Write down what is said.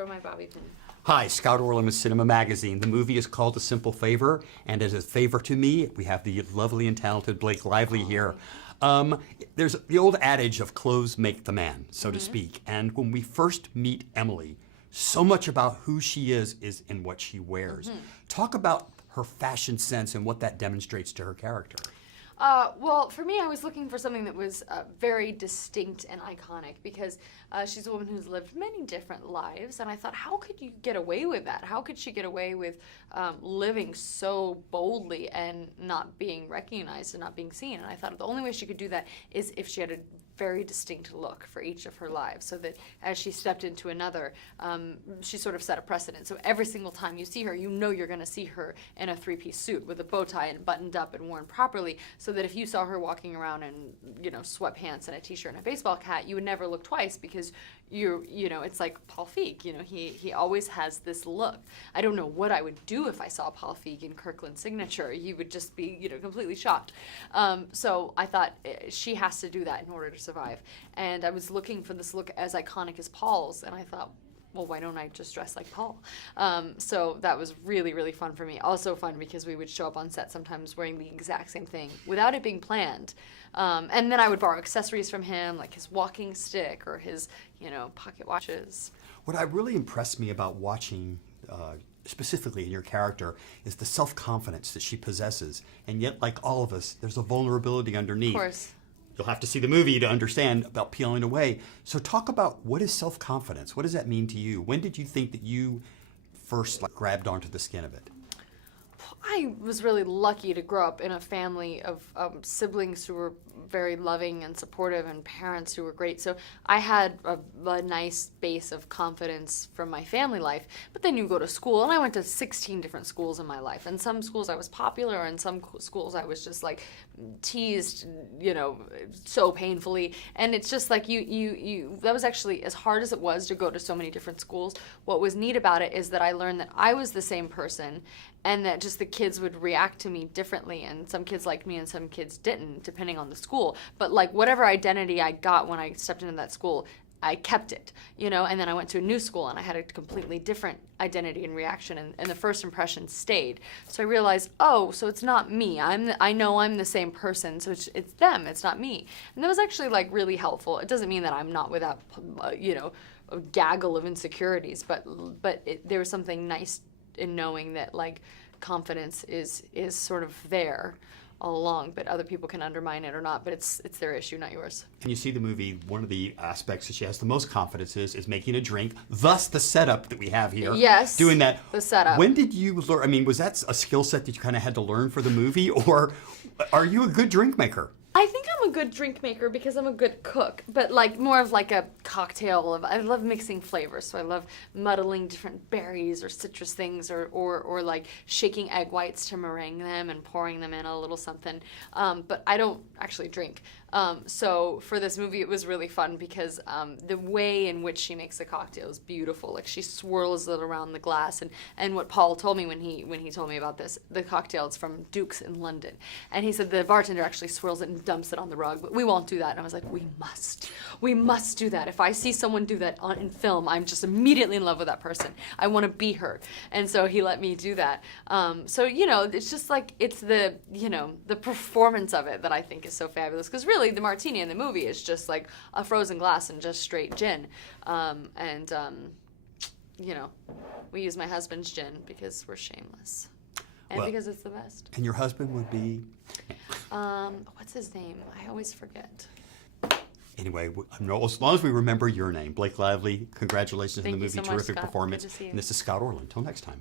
throw my bobby pin. Hi, Scott Orland with CINEMA-Magazin. The movie is called A Simple Favor, and as a favor to me, we have the lovely and talented Blake Lively here. There's the old adage of clothes make the man, so to speak, and when we first meet Emily, so much about who she is in what she wears. Talk about her fashion sense and what that demonstrates to her character. Well, for me, I was looking for something that was very distinct and iconic because she's a woman who's lived many different lives, and I thought, how could you get away with that? How could she get away with living so boldly and not being recognized and not being seen? And I thought the only way she could do that is if she had a very distinct look for each of her lives, so that as she stepped into another, she sort of set a precedent. So every single time you see her, you know you're going to see her in a three-piece suit with a bow tie and buttoned up and worn properly, so that if you saw her walking around in, you know, sweatpants and a t-shirt and a baseball cap, you would never look twice because you know, it's like Paul Feig, you know, he always has this look. I don't know what I would do if I saw Paul Feig in Kirkland's signature. You would just be, you know, completely shocked. So I thought she has to do that in order to survive. And I was looking for this look as iconic as Paul's, and I thought, well, why don't I just dress like Paul? So that was really, really fun for me. Also fun because we would show up on set sometimes wearing the exact same thing without it being planned. And then I would borrow accessories from him, like his walking stick or his, you know, pocket watches. What really impressed me about watching, specifically in your character, is the self-confidence that she possesses. And yet, like all of us, there's a vulnerability underneath. Of course. You'll have to see the movie to understand about peeling away. So talk about, what is self-confidence? What does that mean to you? When did you think that you first grabbed onto the skin of it? I was really lucky to grow up in a family of siblings who were very loving and supportive and parents who were great. So I had a nice base of confidence from my family life. But then you go to school, and I went to 16 different schools in my life. And some schools I was popular, and some schools I was just like teased, you know, so painfully. And it's just like that was actually, as hard as it was to go to so many different schools, what was neat about it is that I learned that I was the same person, and that just the kids would react to me differently, and some kids liked me and some kids didn't, depending on the school. But like whatever identity I got when I stepped into that school, I kept it, you know, and then I went to a new school and I had a completely different identity and reaction, and the first impression stayed. So I realized, oh, so it's not me. I know I'm the same person, so it's them, it's not me. And that was actually like really helpful. It doesn't mean that I'm not without, you know, a gaggle of insecurities, but there was something nice in knowing that like confidence is sort of there all along, but other people can undermine it or not, but it's their issue, not yours. When you see the movie, one of the aspects that she has the most confidence is making a drink, thus the setup that we have here. Yes, doing that. The setup. When did you learn, I mean, was that a skill set that you kind of had to learn for the movie, or are you a good drink maker? I think I'm a good drink maker because I'm a good cook, but like more of like a cocktail I love mixing flavors, so I love muddling different berries or citrus things, or like shaking egg whites to meringue them and pouring them in a little something, but I don't actually drink. So for this movie it was really fun because the way in which she makes the cocktail is beautiful. Like she swirls it around the glass, and what Paul told me when he told me about this, the cocktail is from Duke's in London, and he said the bartender actually swirls it and dumps it on the rug, but we won't do that. And I was like, we must do that. If I see someone do that in film, I'm just immediately in love with that person. I want to be her. And so he let me do that. So, you know, it's just like, it's the, you know, the performance of it that I think is so fabulous, because really the martini in the movie is just like a frozen glass and just straight gin. You know, we use my husband's gin because we're shameless. And because it's the best. And your husband would be? What's his name? I always forget. Anyway, as long as we remember your name, Blake Lively, congratulations on the movie, so much, terrific Scott. performance. Good to see you. And this is Scott Orland. Until next time.